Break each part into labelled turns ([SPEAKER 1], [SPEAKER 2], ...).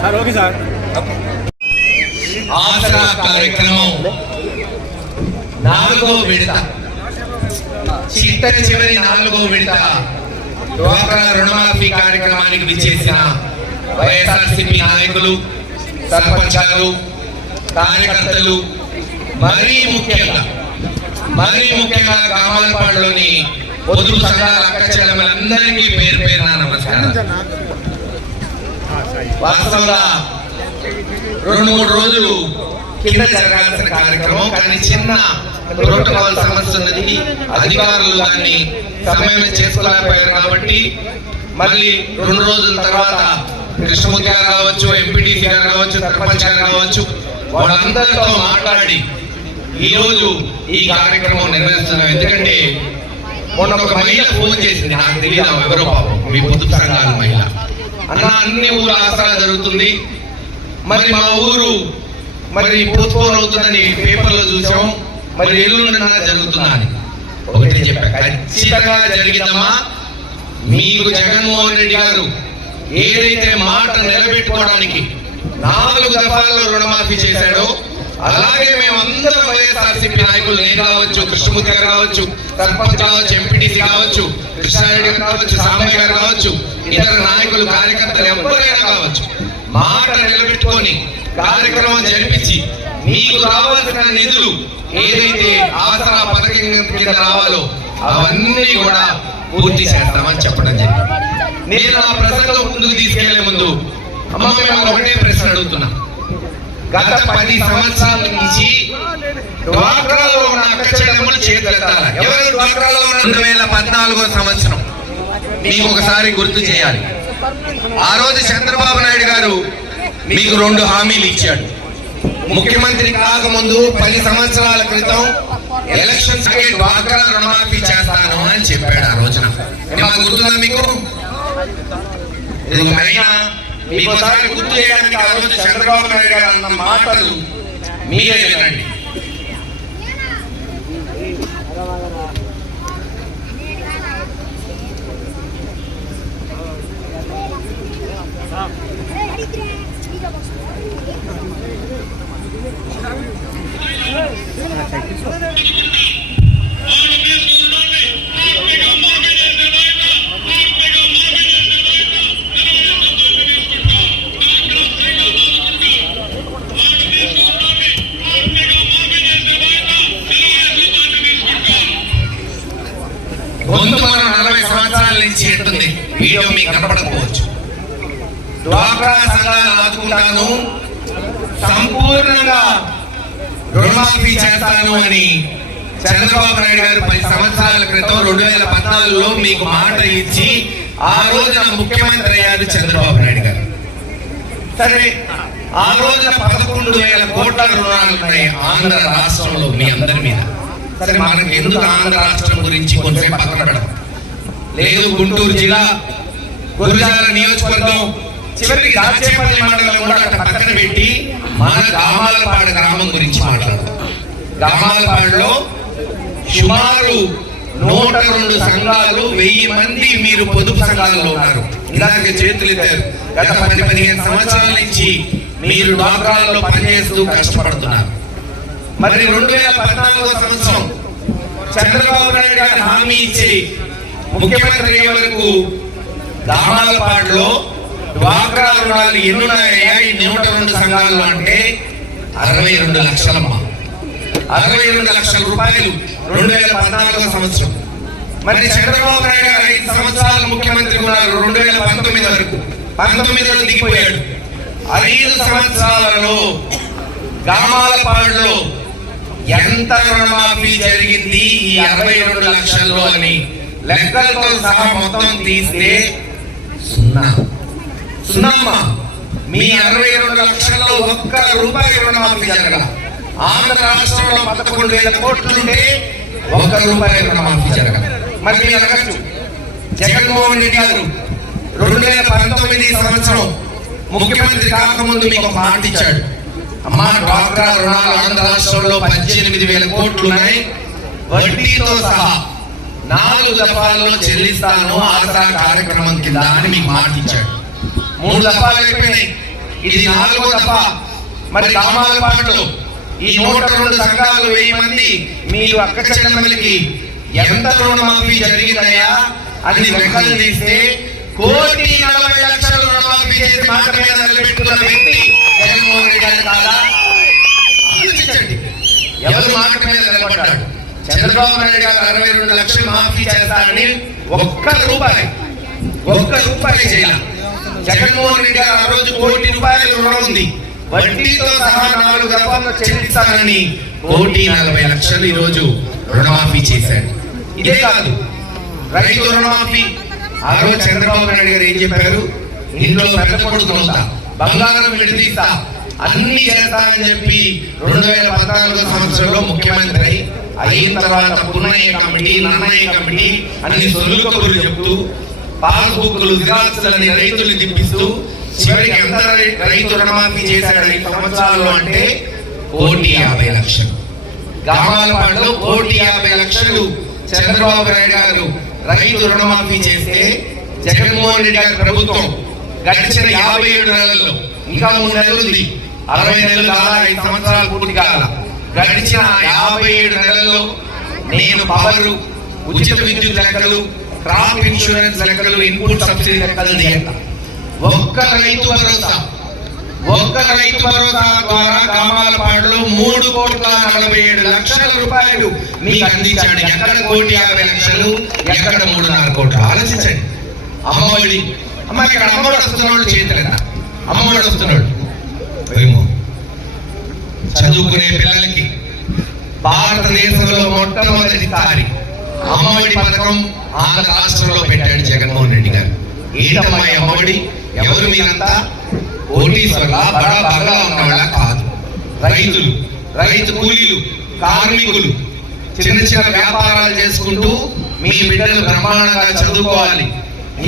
[SPEAKER 1] Sir okay sir
[SPEAKER 2] ఆసరా కార్యక్రమం నాలుగో విడత. చిట్ట చివరి నాలుగో విడత. డ్వాక్రా రుణమాఫీ కార్యక్రమానికి విచ్చేసిన వైఎస్ఆర్సీపీ నాయకులు సర్పంచాలు కార్యకర్తలు మరీ ముఖ్యంగా మరీ ముఖ్యంగా గ్రామాలపాడులోని పొదుపు సంఘాల అక్క చెల్లెమ్మలందరికీ పేరు పేరున నమస్కారం. వాస్తవంగా రెండు మూడు రోజులు కింద జరగాల్సిన కార్యక్రమం కానీ చిన్న ప్రోటోకాల్ సమస్య ఉన్నది. అధికారులు దాన్ని సమయం చేసుకోలేకపోయారు కాబట్టి మళ్ళీ రెండు రోజుల తర్వాత కృష్ణమూర్తి గారు కావచ్చు ఎంపీటీసీ గారు కావచ్చు సర్పంచ్ గారు కావచ్చు వాళ్ళందరితో మాట్లాడి ఈ రోజు ఈ కార్యక్రమం నిర్వహిస్తున్నాం. ఎందుకంటే మొన్న ఒక మహిళ ఫోన్ చేసింది నాకు తెలియదు ఎవరో పాపం మీ పొదుపు సంఘాల మహిళ. అన్న అన్ని ఊరు ఆసరా జరుగుతుంది. మరి మా ఊరు మరి పోస్ట్పోన్ అవుతుందని పేపర్లో చూసాం. మరి ఎల్లుండి జరుగుతుందా అని. ఒకటే చెప్పా ఖచ్చితంగా జరిగిందమ్మా. మీకు జగన్మోహన్ రెడ్డి గారు ఏదైతే మాట నిలబెట్టుకోవడానికి నాలుగు దఫాల్లో రుణమాఫీ చేశాడో అలాగే మేమందరం వైఎస్ఆర్సీపీ నాయకులు నేను కావచ్చు కృష్ణమూర్తి గారు కావచ్చు సర్పంచ్ కావచ్చు ఎంపీటీసీ కావచ్చు కృష్ణారెడ్డి గారు కావచ్చు సామయ్య గారు కావచ్చు ఇతర నాయకులు కార్యకర్తలు ఎవరైనా కావచ్చు మాట నిలబెట్టుకొని కార్యక్రమం జరిపించి మీకు రావాల్సిన నిధులు ఏదైతే ఆసరా పథకం కింద రావాలో అవన్నీ కూడా పూర్తి చేస్తామని చెప్పడం జరిగింది. నేను నా ప్రసంగం ముందుకు తీసుకెళ్ళే ముందు అమ్మ మేము ఒకటే ప్రశ్న అడుగుతున్నా. గత పది సంవత్సరాల నుంచి డ్వాక్రాలో ఉన్న అక్క చెల్లెమ్మలు చేతులెత్తాల. ఎవరు డ్వాక్రాలో ఉన్న రెండు వేల పద్నాలుగో సంవత్సరం. మీకు ఒకసారి గుర్తు చేయాలి. ఆ రోజు చంద్రబాబు నాయుడు గారు మీకు రెండు హామీలు ఇచ్చాడు. ముఖ్యమంత్రి కాకముందు పది సంవత్సరాల క్రితం ఎలక్షన్స్కి డ్వాక్రా రుణమాఫీ చేస్తాను అని చెప్పాడు ఆ రోజున. గుర్తుందా మీకు? ఇది ఒక మెయిన్ మీకు ఒకసారి గుర్తు చేయడానికి ఆ రోజు చంద్రబాబు నాయుడు గారు అన్న మాటలు మీరే వినండి. గొంతు మనం నలభై సంవత్సరాల నుంచి ఉంటుంది వీడియో మీకు కనపడకపోవచ్చు డ్వాక్రా సంఘాలు ఆదుకుంటాను సంపూర్ణంగా రుణమాఫీ చేస్తాను అని చంద్రబాబు నాయుడు గారు పది సంవత్సరాల క్రితం రెండు వేల పద్నాలుగులో మీకు మాట ఇచ్చి ఆ రోజున ముఖ్యమంత్రి అయ్యారు చంద్రబాబు నాయుడు గారు. సరే ఆ రోజున పదకొండు వేల కోట్ల రుణాలు ఉన్నాయి ఆంధ్ర రాష్ట్రంలో మీ అందరి మీద. సరే మనం ఎందుకు ఆంధ్ర రాష్ట్రం గురించి కొంచెం పక్కన లేదు గుంటూరు జిల్లా గురుజాల నియోజకవర్గం చివరికి దాచేపల్లి మండలం కూడా అట్ట పక్కన పెట్టి మన గ్రామాలపాడు గ్రామం గురించి మాట్లాడదాం. గ్రామాలపాడులో సుమారు నూట రెండు సంఘాలు వెయ్యి మంది మీరు పొదుపు సంఘాలలో ఉన్నారు. ఇలాగే చేతులు ఎత్తారు. గత పది పదిహేను సంవత్సరాల నుంచి మీరు డ్వాక్రాలలో పనిచేస్తూ కష్టపడుతున్నారు. మరి రెండు వేల పద్నాలుగో సంవత్సరం చంద్రబాబు నాయుడు గారు హామీ ఇచ్చి ముఖ్యమంత్రి అయ్యే వరకు దామాలపాడులో డ్వాక్రా రుణాలు ఎన్నున్నాయా ఈ నూట రెండు సంఘాల్లో అంటే అరవై రెండు లక్షలమ్మ. అరవై రెండు లక్షల రూపాయలు రెండు వేల పద్నాలుగో సంవత్సరం. మరి చంద్రబాబు నాయుడు గారు ఐదు సంవత్సరాలు ముఖ్యమంత్రి ఉన్నారు రెండు వేల పంతొమ్మిది వరకు. పంతొమ్మిదిలో దిగిపోయాడు. ఐదు సంవత్సరాలలో గ్రామాలపాడులో ఎంత రుణమాఫీ జరిగింది ఈ అరవై రెండు లక్షల్లో అని లెక్కలతో సహా మొత్తం తీస్తే సున్నా. సున్నమ్మ మీ అరవై రెండు లక్షల్లో ఒక్క రూపాయి రుణమాఫీ జరగల. ఆంధ్ర రాష్ట్రంలో పదకొండు వేల కోట్లుంటే ఒక్క రూపాయి రుణమాఫీ జరగల. మరి మీరు అడగచ్చు. జగన్మోహన్ రెడ్డి గారు రెండు వేల పంతొమ్మిది సంవత్సరం ముఖ్యమంత్రి కాకముందు మీకు మాట ఇచ్చాడు. అమ్మా డ్వాక్రా రుణాలు ఆంధ్ర రాష్ట్రంలో పద్దెనిమిది వేల కోట్లు ఉన్నాయి వడ్డీతో సహా నాలుగు దఫాల్లో చెల్లిస్తాను ఆసరా కార్యక్రమం కింద అని మీకు మాట ఇచ్చాడు. మూడు దఫాలు అయిపోయినాయి. ఇది నాలుగో దఫ. మరి గ్రామాల పాటలు ఈ నూట రెండు సంఘాలు వెయ్యి మంది మీరు అక్క చెల్లెమ్మలకి ఎంత రుణమాఫీ జరిగిందయ్యా? అని లెక్కలు తీస్తే కోటి నలభై లక్షల రుణమాఫీ చేసి మాట మీద నిలబెట్టుకున్న వ్యక్తి జగన్మోహన్ రెడ్డి గారు కాదా? ఆలోచించండి. ఎవరు మాట మీద నిలబడ్డాడు చంద్రబాబు నాయుడు గారు అరవై రెండు లక్షలు మాఫీ చేస్తారని ఒక్క రూపాయి ఒక్క రూపాయి చేయాలి. జగన్మోహన్ రెడ్డి గారు ఆ రోజు కోటి రూపాయల రుణం ఉంది. వడ్డీతో సహా నాలుగు దఫాల్లో చెల్లిస్తానని కోటి నలభై లక్షలు ఈ రోజు రుణమాఫీ చేశారు. ఇదే కాదు రైతు రుణమాఫీ. ఆ రోజు చంద్రబాబు నాయుడు గారు ఏం చెప్పారు? ఇంట్లో పెద్ద కొడుకునుందా బంగారం విడదీస్తా అన్ని చేస్తానని చెప్పి రెండు వేల పద్నాలుగో సంవత్సరంలో ముఖ్యమంత్రి అయిన తర్వాత పున్నయ్య కమిటీ నన్నయ్య కమిటీ అన్ని సొల్లు కబుర్లు చెప్తూ పాస్బుక్లు జిరాక్స్లని రైతులు తిప్పిస్తూ చివరికి ఎంత రైతు రుణమాఫీ చేశాడు ఐదు సంవత్సరాల్లో అంటే కోటి యాభై లక్షలు. గ్రామాలపాడులో కోటి యాభై లక్షలు చంద్రబాబు నాయుడు గారు రైతు రుణమాఫీ చేస్తే జగన్మోహన్ రెడ్డి గారి ప్రభుత్వం గడిచిన యాభై ఏడు నెలల్లో ఇంకా మూడు నెలలు ఉంది. అరవై నెలలు కాదా ఐదు సంవత్సరాలు పూర్తి కాదా గడిచిన యాభై ఏడు నెలల్లో నేను పవరు ఉచిత విద్యుత్ లెక్కలు క్రాప్ ఇన్సూరెన్స్ లెక్కలు ఇన్పుట్ సబ్సిడీ లెక్కలు తీయట ఒక్క రైతు భరోసా ఒక్క రైతు భరోసా ద్వారా గ్రామాలపాడులో మూడు కోట్ల నలభై ఏడు లక్షల రూపాయలు మీకు అందించండి. ఎక్కడ కోటి యాభై లక్షలు ఎక్కడ మూడున్నర కోట్లు? ఆలోచించండి. అమ్మఒడి. అమ్మ ఇక్కడ అమ్మఒడి వస్తున్నాడు చేయట్లేదా అమ్మఒడి వస్తున్నాడు ఏమో. చదువుకునే పిల్లలకి భారతదేశంలో మొట్టమొదటిసారి అమ్మఒడి పథకం ఆంధ్ర రాష్ట్రంలో పెట్టాడు జగన్మోహన్ రెడ్డి గారు. ఏంటమ్మా అమ్మఒడి? ఎవరు మీరంతా? కోటీశ్వర్ల బడా బడా ఉన్నవాళ్ళ కాదు. రైతులు రైతు కూలీలు కార్మికులు చిన్న చిన్న వ్యాపారాలు చేసుకుంటూ మీ బిడ్డలు బ్రహ్మాండంగా చదువుకోవాలి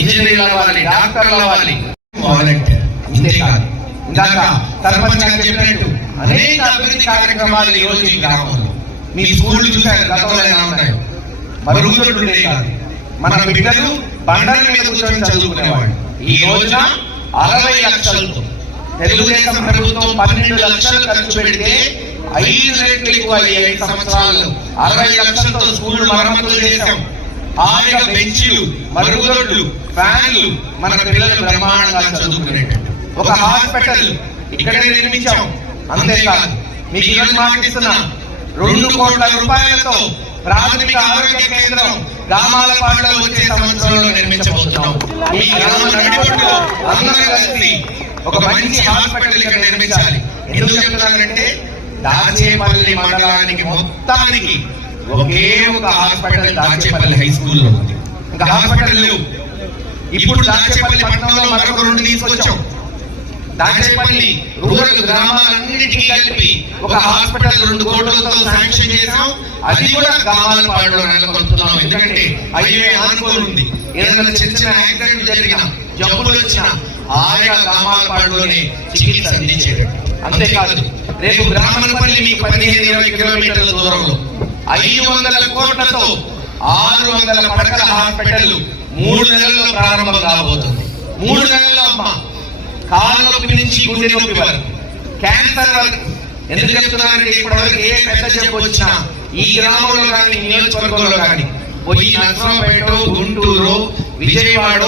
[SPEAKER 2] ఇంజనీర్లు అవ్వాలి డాక్టర్లు అవ్వాలి. వాలంటీర్. ఇంతే కాదు. ఇందాక సర్పంచ్ గారు చెప్పినట్టు అనేక అభివృద్ధి కార్యక్రమాలు ఈ రోజు ఈ గ్రామంలో. మీ స్కూళ్ళు చూశారు గతంలో ఎలా ఉంటాయి? మరుగుదొడ్లు ఉండేవి కాదు. మన బిడ్డలు బండల మీద కూర్చొని చదువుకునేవాడు ఈ రోజున అరవై లక్షలతో తెలుగుదేశం ప్రభుత్వం పన్నెండు లక్షలు ఖర్చు పెడితే ఐదు రెట్లు ఎక్కువ ఐదు సంవత్సరాలు అరవై లక్షలతో స్కూల్ మరమ్మతులు చేశాం. హాయిగా బెంచీలు మరుగుదొడ్లు ఫ్యాన్లు మన పిల్లలు బ్రహ్మాండంగా చదువుకునేటట్టు. ఒక హాస్పిటల్ ఇక్కడే నిర్మించాం. అంతేకాదు మీకు ఈరోజు మాటిస్తున్నా రెండు కోట్ల రూపాయలతో ప్రాథమిక ఆరోగ్య కేంద్రం గ్రామాలపాడులో వచ్చే సంవత్సరంలో నిర్మించబోతున్నాం. మీ గ్రామ అందరూ కలిసి ఒక మంచి హాస్పిటల్ ఇక్కడ నిర్మించాలి. ఎందుకు చెప్తానంటే దాచేపల్లి మండలానికి మొత్తానికి ఒకే ఒక హాస్పిటల్ దాచేపల్లి హై స్కూల్లో ఉంది. ఇంకా హాస్పిటల్ లేవు ఇప్పుడు దాచేపల్లి పట్టణంలో మరొక రెండు తీసుకొచ్చాం. దాచేపల్లి రూరల్ గ్రామాలన్నిటికీ కలిపి ఒక హాస్పిటల్ రెండు కోట్లతో శాంక్షన్ చేసాం అది కూడా గ్రామాలపాడులో నెలకొల్పుతున్నాం. ఎందుకంటే హైవే ఆనుకోని ఉంది. ఏదైనా చిన్న చిన్న యాక్సిడెంట్ జరిగినా జబ్బులు వచ్చినా ఆయా గ్రామాలపాడులోనే చికిత్స అందించేది. అంతేకాదు రేపు గ్రామాలపల్లి మీకు పదిహేను ఇరవై కిలోమీటర్ల దూరంలో ఐదు వందల కోట్లతో ఆరు వందల పడకల హాస్పిటల్ మూడు నెలల్లో ప్రారంభం కాబోతుంది. మూడు నెలల్లో అమ్మా. కాళ్ళ నొప్పి నుంచి గుండె నొప్పి వరకు. క్యాన్సర్ వరకు. ఎందుకు చెప్తున్నానంటే ఇప్పటివరకు ఏ పెద్ద జబ్బు వచ్చినా ఈ గ్రామంలో కానీ నియోజకవర్గంలో కానీ పోయి నర్సరావుపేట గుంటూరు విజయవాడ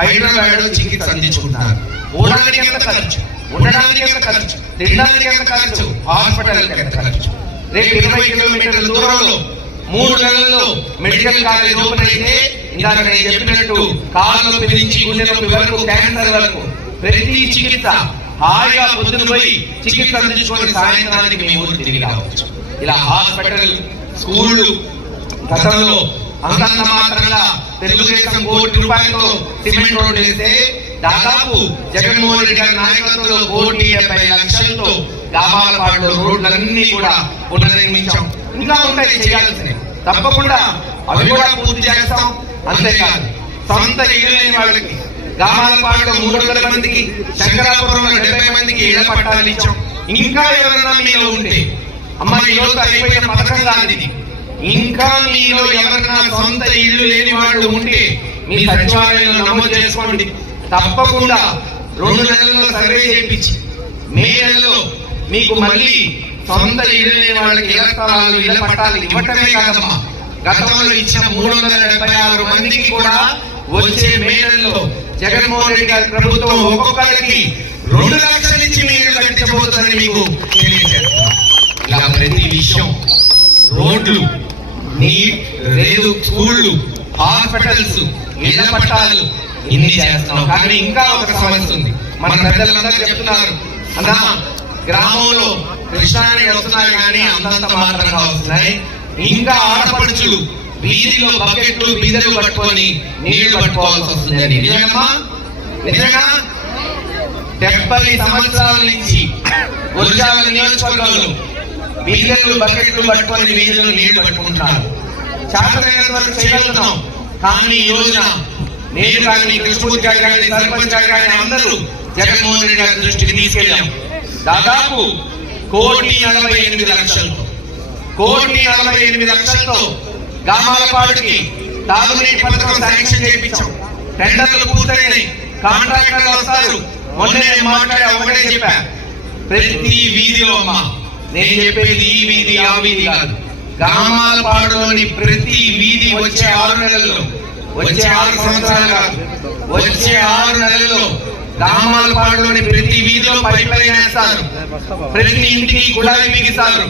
[SPEAKER 2] హైదరాబాద్ చికిత్స అందించుకుంటారు ఉండడానికి ఎంత ఖర్చు? ఉండడానికి ఎంత ఖర్చు? తినడానికి ఎంత ఖర్చు? హాస్పిటల్ ఎంత ఖర్చు? రేపు ఇరవై కిలోమీటర్ల దూరంలో మూడు నెలల్లో మెడికల్ కాలేజ్ ఓపెన్ అయితే ఇందాక నేను చెప్పినట్టు కాళ్ళ నొప్పి నుంచి గుండె నొప్పి వరకు క్యాన్సర్ వరకు ప్రతి చికిత్స హాయిగా పొద్దున పోయి చికిత్స అందించుకొని సాయంత్రానికి మేము తిరిగి రావచ్చు. ఇలా హాస్పిటల్ స్కూళ్ళు గతంలో అంతంత మాత్రంగా తెలుగుదేశం కోటి రూపాయలతో సిమెంట్ రోడ్డు వేస్తే దాదాపు జగన్మోహన్ రెడ్డి గారి నాయకత్వంలో కోటి డెబ్బై లక్షలతో గ్రామాలపాడులో రోడ్లన్నీ కూడా పునర్నిర్మించాం. ఇంకా ఉంటాయి చేయాల్సినవి. తప్పకుండా అవి కూడా పూర్తి చేస్తాం. అంతేకాదు సొంత ఇల్లు లేని వాళ్ళకి రామాలపాడులో మూడు వందల మందికి శంకరాపురంలో డెబ్బై మందికి ఇళ్ళ పట్టాలు ఇచ్చాం. ఇంకా ఎవరన్నా మీలో ఉంటే అమ్మ ఈ అయిపోయిన పథకం కాదు ఇంకా మీలో ఎవరైనా సొంత ఇల్లు లేని వాళ్ళు ఉంటే మీ సచివాలయంలో నమోదు చేసుకోండి. తప్పకుండా రెండు నెలల్లో సర్వే చేయించి మే నెలలో మీకు మళ్ళీ సొంత ఇల్లు లేని వాళ్ళకి ఇళ్ళ స్థలాలు ఇళ్ళ పట్టాలు ఇవ్వటమే కాదమ్మా. గతంలో ఇచ్చిన మూడు వందల డెబ్బై ఆరు మందికి కూడా వచ్చే మే నెలలో జగన్మోహన్ రెడ్డి గారి ప్రభుత్వం ఒక్కొక్కరికి రెండు లక్షల నుంచి మీరు కట్టించబోతుందని మీకు ఇలా ప్రతి విషయం రోడ్లు నీట్ రేదు స్కూళ్ళు హాస్పిటల్స్ ఇళ్ళ పట్టాలు ఇన్ని చేస్తున్నాం. కానీ ఇంకా ఒక సమస్య ఉంది. మన పెద్దలందరూ చెప్తున్నారు అన్నా గ్రామంలో కృష్ణాని వస్తున్నాయి కానీ అంతంత మాత్రంగా వస్తున్నాయి ఇంకా ఆడపడుచులు వీధిలో బకెట్లు బిందెలు పట్టుకొని నీళ్ళు పట్టుకోవాల్సి వస్తుందని నిజమేనా? నిజంగా డెబ్బై సంవత్సరాల నుంచి గురజాల నియోజకవర్గంలో బిందెలు బకెట్లు పట్టుకొని వీధిలో నీళ్ళు పట్టుకుంటున్నారు శాసనసభ వరకు చేయగలుగుతాం కానీ ఈ రోజున నేను కానీ కృష్ణమూర్తి గారు కానీ సర్పంచ్ గారు కానీ అందరూ జగన్మోహన్ రెడ్డి గారి దృష్టికి తీసుకెళ్ళాం. దాదాపు కోటి నలభై ఎనిమిది లక్షలతో కోటి నలభై ఎనిమిది లక్షలతో గ్రామాలపాడుకి తాగునీటి పథకం శాంక్షన్ చేయించాం. టెండర్లు పూర్తయినాయి. కాంట్రాక్టర్లు వస్తారు. మొన్న నేను మాట్లాడే ఒకటే చెప్పా. ప్రతి వీధిలో అమ్మా నేను చెప్పేది ఈ వీధి ఆ వీధి కాదు. గ్రామాలపాడులోని ప్రతి వీధి వచ్చే ఆరు నెలల్లో వచ్చే ఆరు సంవత్సరాలు కాదు వచ్చే ఆరు నెలల్లో గ్రామాలపాడులోని ప్రతి వీధిలో పైప్ లైన్ వేస్తారు. ప్రతి ఇంటికి గుడాలి బిగిస్తారు.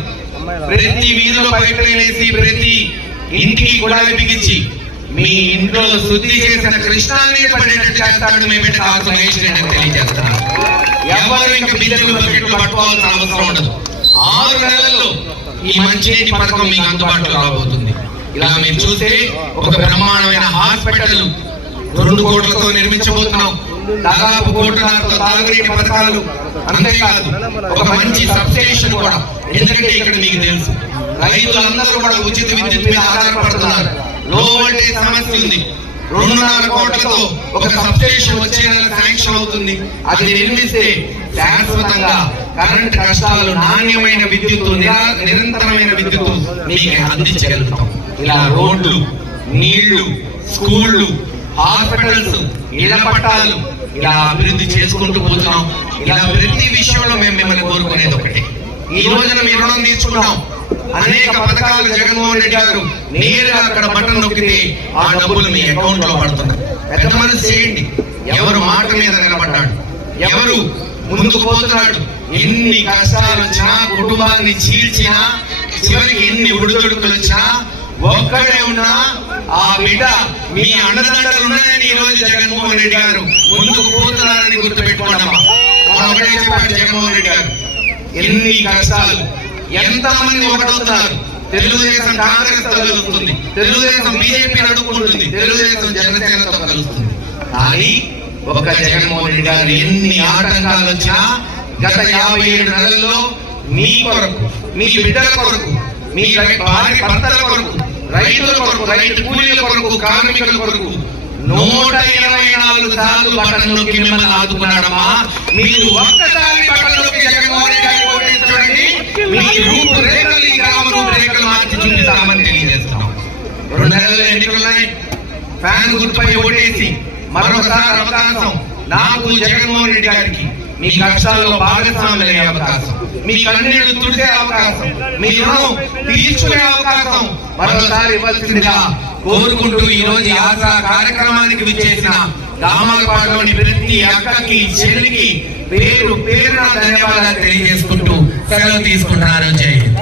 [SPEAKER 2] ప్రతి వీధిలో పైప్ లైన్ వేసి ప్రతి ఇంటికి కూడా బిగించి మీ ఇంట్లో శుద్ధి చేసిన కృష్ణాన్ని పడేటట్టు చేస్తాడు మేము కాదు మహేష్ రెడ్డి తెలియజేస్తున్నాను ఎవరు ఇంకా బిడ్డలు పట్టుకోవాల్సిన అవసరం ఉండదు. ఆరు నెలల్లో ఈ మంచినీటి పథకం మీకు అందుబాటులో రాబోతుంది. ఇలా మీరు చూస్తే ఒక బ్రహ్మాండమైన హాస్పిటల్ రెండు కోట్లతో నిర్మించబోతున్నాం. దాదాపు కోట్లతో తాగునీటి పథకాలు. అంతేకాదు ఒక మంచి సబ్స్టేషన్ కూడా. ఎందుకంటే ఇక్కడ మీకు తెలుసు రైతులందరూ కూడా ఉచిత విద్యుత్ మీద ఆధారపడుతున్నారు. లో వోల్టేజ్ సమస్య ఉంది. రెండున్నర కోట్లతో ఒక సబ్స్టేషన్ వచ్చే నెల శాంక్షన్ అవుతుంది. అది నిర్మిస్తే శాశ్వతంగా కరెంట్ కష్టాలు నాణ్యమైన విద్యుత్ నిరంతరమైన విద్యుత్ మీకు అందించగలుగుతాం. ఇలా రోడ్లు నీళ్ళు స్కూళ్ళు హాస్పిటల్స్ ఇళ్ళ పట్టాలు ఇలా అభివృద్ధి చేసుకుంటూ పోతున్నాం. ఇలా ప్రతి విషయంలో మేము మిమ్మల్ని కోరుకునేది ఒకటి. ఈ రోజున మీ రుణం తీర్చుకున్నాం అనేక పథకాలు జగన్మోహన్ రెడ్డి గారు నేరుగా అక్కడ బటన్ నొక్కితే ఆ డబ్బులు మీ అకౌంట్లో పడుతున్నాయి. పెద్ద మనసు చేయండి. ఎవరు మాట మీద నిలబడ్డాడు? ఎవరు ముందుకు పోతున్నాడు? ఎన్ని కష్టాలు వచ్చినా కుటుంబాన్ని చీల్చినా చివరికి ఎన్ని ఉడుదొడుకులు వచ్చినా ఒక్కడే ఉన్నా ఆ బిడ్డ మీ అండదండలు ఉన్నాయని ఈ రోజు జగన్మోహన్ రెడ్డి గారు ముందుకు పోతున్నారని గుర్తుపెట్టుకోండమ్మా. మనం ఒకటే చెప్పాడు జగన్మోహన్ రెడ్డి గారు. ఎన్ని కష్టాలు ఎంతమంది ఒకటవుతున్నారు తెలుగుదేశం కాంగ్రెస్తో కలుగుతుంది తెలుగుదేశం బీజేపీ నడుపుకుంటుంది తెలుగుదేశం జనసేనతో కలుగుతుంది కానీ ఒక జగన్మోహన్ రెడ్డి గారు ఎన్ని ఆటంకాలు వచ్చినా గత యాభై ఏడు నెలల్లో మీ కొరకు మీ బిడ్డల కొరకు మీ భార్య భర్తల కొరకు రైతుల కొరకు రైతు కూలీల కొరకు కార్మికుల కొరకు నూట ఇరవై నాలుగు సార్లు బటన్లోకి మిమ్మల్ని ఆదుకున్నాడమ్మా మీరు ఒక్కసారి బటన్లోకి జగన్మోహన్ రెడ్డి గారిని మీ రూపురేఖలు ఈ గ్రామ రూపురేఖలు మార్చి చూపిస్తామని రెండు నెలలు ఎన్నికలున్నాయి ఫ్యాన్ గుర్తుపై ఓటేసి మరొకసారి అవకాశం నాకు జగన్మోహన్ రెడ్డి గారికి. మీ కష్టాల్లో భాగస్వాములయ్యే అవకాశం. మీ కన్నీళ్ళు తుడిసే అవకాశం. మీ రుణం తీర్చుకునే అవకాశం మరోసారి ఇవ్వాల్సిందిగా కోరుకుంటూ ఈ రోజు ఈ ఆశా కార్యక్రమానికి విచ్చేసిన గ్రామాలపాడులోని ప్రతి అక్కకి చెల్లికి పేరు పేరున ధన్యవాదాలు తెలియజేసుకుంటూ సెలవు తీసుకుంటున్నారు జై హింద్.